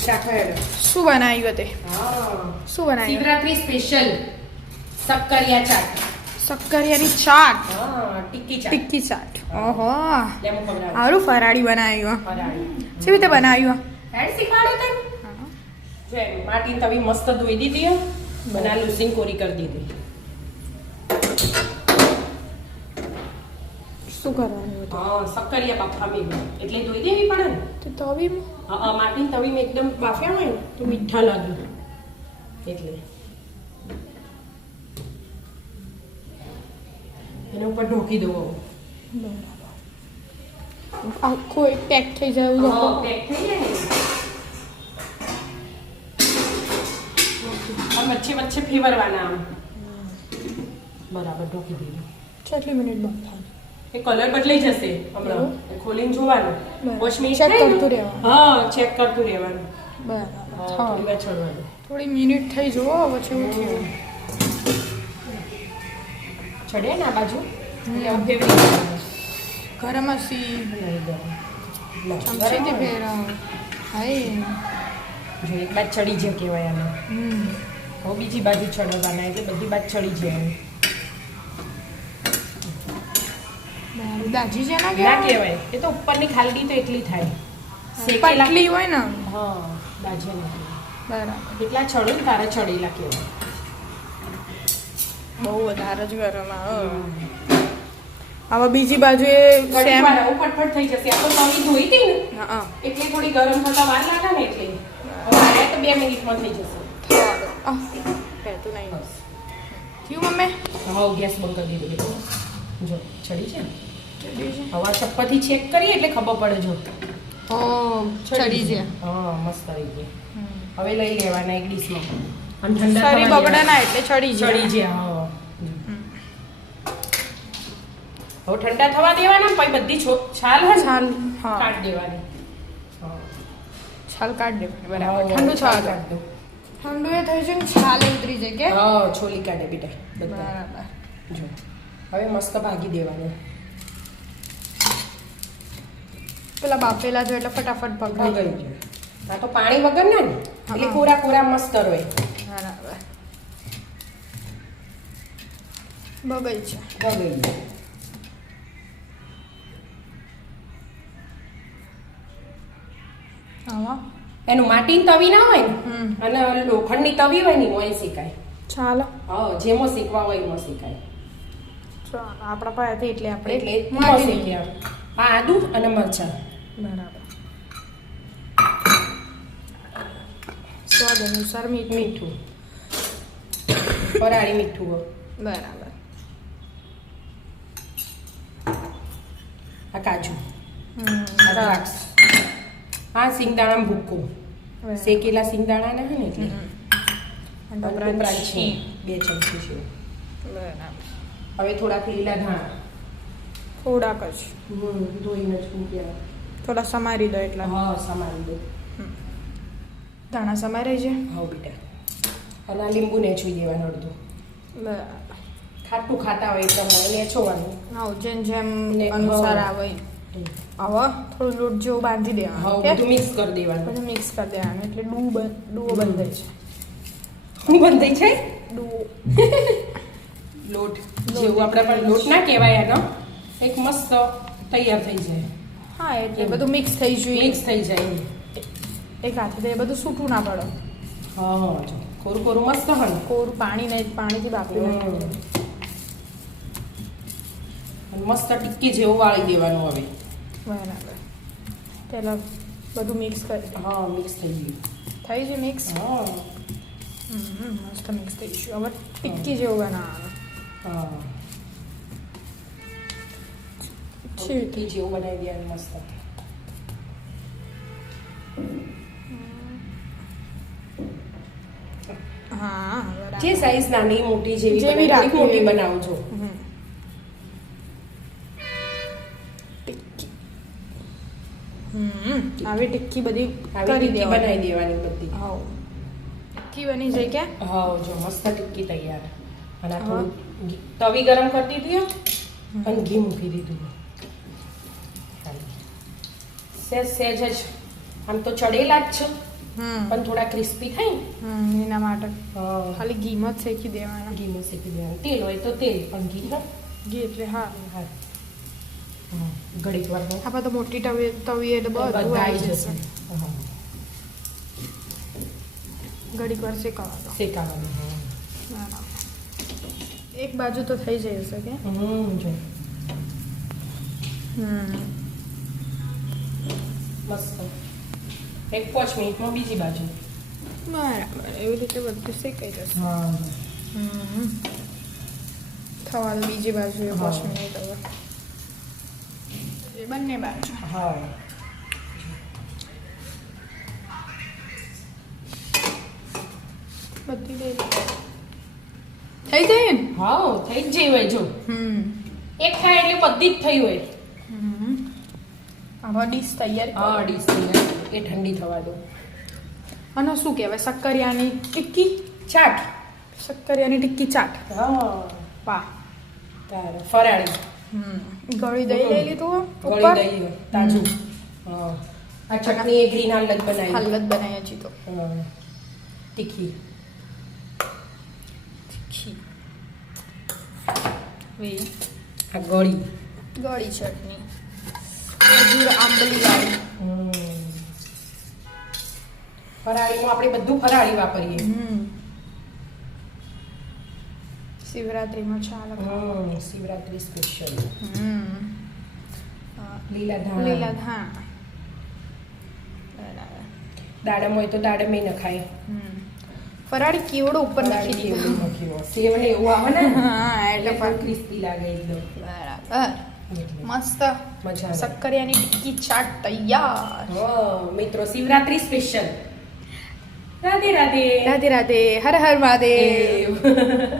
શું બનાવ્યું તે શું બનાવ્યું? શિવરાત્રી સ્પેશિયલ શક્કરિયા ચાટ. શક્કરિયાની ચાટ? ટિક્કી ચાટ. ટિક્કી ચાટ. ઓહો. સારું ફરાળી બનાવ્યું કેવી રીતે બનાવ્યું માટી તવી મસ્ત ધોઈ દીધી બના લૂસીને કોરી કરી દીધી. શું કરવાનું? હા શક્કરિયા બાફા મેં એટલે ધોઈ દેવી પડે ને? તો તવી હા માટી તવી મેં એકદમ બાફ્યા હોય ને તો મીઠા લાગે. એટલે. એના ઉપર ઢોકી દો આખો એક પેક થઈ જાય એવું હા, પેક થઈ જાય. વચ્ચે વચ્ચે ફેવરવાના આમ. બરાબર ઢોકી દીધું. કેટલી મિનિટ થાય એ કલર બદલાઈ જશે હમણાં. ખોલીને જોવાનું. વોશમી ને? કરતું રહેવાનું. હા ચેક કરતું રહેવાનું. બરાબર. છોડવાનું થોડી મિનિટ થઈ જુઓ પછી એવું થયું. છડે ને આ બાજુ. ગરમ હસી ચમચીથી બરાબર. હાય. જો એક બાજ ચડી જાય કહેવાય આને. હવે બીજી બાજુ ચડવાના એટલે બધી બાજ ચડી જાય દાજી છે ને ના કહેવાય. એ તો ઉપરની ખાલડી તો એટલી થાય. પટલી હોય ને હા દાજી બરાબર. એટલા છડો ને તારે ચડેલા કહેવાય બહુ વધારે જ ગરમ આવે. હવે બીજી બાજુ એ સેમ ફટફટ થઈ જશે. આ તો તવી ધોઈ હતી ને? હા એટલે થોડી ગરમ થતા વાર લાગે ને એટલે. હવે તો બે મિનિટમાં થઈ જશે. પહેતું નહીં. થયું મમ્મી? હા ગેસ બંધ કરી દીધો. જો ચડી છે ને? હવે ચપ્પાથી ચેક કરીએ એટલે ખબર પડે જો. ઓ ચડી છે હા મસ્ત આવી ગઈ. હવે લઈ લેવાના એક ડીશમાં. અને ઠંડા સરી થવા બગડે દેવાના. ના એટલે ચડી છે ચડી જાય હા. હવે ઠંડા થવા દેવાના પછી બધી છો- છાલ છાલ હા. કાઢ દેવાની. હા. છાલ કાઢ દેવાની બરાબર. ઠંડુ છાલ છાલ. કાઢ દો. ઠંડુ એ થઈ છે ને છાલ ઉતરી જાય કે? હા છોલી કાઢે બેટા બરાબર. જો. હવે મસ્ત ભાગી દેવાનું. પેલા બાફેલા જો એટલે ફટાફટ પકડી. જાય આ તો પાણી વગર ને એટલે. કોરા કોરા મસ્ત રહે બરાબર. બગઈ છે. બગઈ એનું માટીની તવી ના હોય ને? અને લોખંડની તવી હોય ને એમાં શીખાય. ચાલો. હા જેમાં શીખવા હોય એમાં શીખાય. આપણા પાસેથી એટલે આપણે એટલે આદુ અને મરચાં. બરાબર. સ્વાદ અનુસાર મીઠું. મીઠું. ફરાળી મીઠું બરાબર. આ કાજુ. દ્રાક્ષ. આ સિંગદાણા ભૂકો શેકેલા સિંગદાણા ને ને એટલે. બે ચમચી છે બરાબર. હવે થોડાક લીલા ધાણા. થોડાક જ. ધોઈને જ મૂક્યા. થોડા સમારી દો એટલા. હા સમારી દો. ધાણા સમારે છે? હા બેટા. અને આ લીંબુ નેચવી દેવાનું અડધું. બરાબર. ખાટું ખાતા હોય તમે મને નેચવાનું હા જેમ જેમ અનુસાર આવે હવે થોડું લોટ જેવું બાંધી દેવાનું બધું મિક્સ કરી દેવાનું. પછી મિક્સ કરી દેવાનું એટલે ડૂ ડૂવો બંધાય છે. શું બંધાય છે? ડૂવો લોટ જેવું આપણે પણ લોટ ના કહેવાય એનો એક મસ્ત તૈયાર થઈ જાય. હા એટલે બધું મિક્સ થઈ જોઈએ. મિક્સ થઈ જાય એક હાથે એ બધું સૂટું ના પડે. હા કોરું કોરું મસ્ત હોય કોરું પાણી નહીં પાણીથી બાફી. અને મસ્ત ટિક્કી જેવું વાળી દેવાનું હવે. બરાબર. પેલા બધું મિક્સ કરી. હા મિક્સ થઈ ગયું. થઈ ગયું મિક્સ હા. મસ્ત મિક્સ થઈ ગયું. હવે ટિક્કી જેવું બનાવવાનું. હા. છે જેવું બનાવી દેવાનું મસ્ત હા જે સાઈઝ નાની મોટી જેવી જેવી મોટી બનાવજો આવી ટિક્કી બધી આવી કરી દેવાની બનાવી દેવાની બધી હા ટિક્કી બની જાય કે હા જો મસ્ત ટિક્કી તૈયાર અને આ થોડું તવી ગરમ કરી દીધી અને ઘી મૂકી દીધું. સહેજ સહેજ જ આમ તો ચડેલા જ છે. હમ. પણ થોડા ક્રિસ્પી થાય ને? એના માટે. ખાલી ઘીમાં જ શેકી દેવાના. ઘીમાં શેકી દેવાના. તેલ હોય તો તેલ પણ ઘી ઘી એટલે હા. હા. હા, ઘડીક વાર આપણે તો મોટી તવી તવી એટલે બધું આવી જશે. ઘડીક વાર શેકાવાનો. શેકાવાનું એક બાજુ તો થઈ જઈ હશે કે? હમ હમ. મસ્ત. એક પાંચ મિનિટમાં બીજી બાજુ. બરાબર એવી રીતે બધું શેકાઈ જશે. હા. હમ. થવા દો બીજી બાજુ પાંચ મિનિટ હવે. બંને બાજુ. હા. બધી લઈ થઈ જાય ને હા થઈ જ જઈ હોય જો. હમ. એક થાય એટલે બધી જ થઈ હોય. હવે ડીશ તૈયાર હા ડીશ તૈયાર. એ ઠંડી થવા દો. અને શું કહેવાય? શક્કરિયાની ટિક્કી ચાટ. શક્કરિયાની ટિક્કી ચાટ. હા. વાહ. તારે ફરાળી. હમ. ગળી દહીં લઈ લીધું ગળી દહીં તાજું. હા. આ ચટણી એ ગ્રીન હાલ બનાવી. હાલત બનાવી હજી તો. તીખી તીખી વે આ ગળી. ગળી ચટણી. ખજૂર આંબલી વાળી. ફરાળીમાં આપણે બધું ફરાળી વાપરીએ. શિવરાત્રીમાં ચાલે હમ શિવરાત્રી સ્પેશિયલ લીલા ધાણા લીલા ધાણા દાડમ હોય તો દાડમ એ નખાય ફરાળી કેવડો ઉપર નાખી દીધો? સેવ ને એવું આવે ને? હા એટલે પણ ક્રિસ્પી લાગે એકદમ. બરાબર. મસ્ત. મજા આવે. શક્કરિયાની ટિક્કી ચાટ તૈયાર. મિત્રો શિવરાત્રી સ્પેશિયલ રાધે રાધે. રાધે રાધે. હર હર મહાદેવ. દેવ.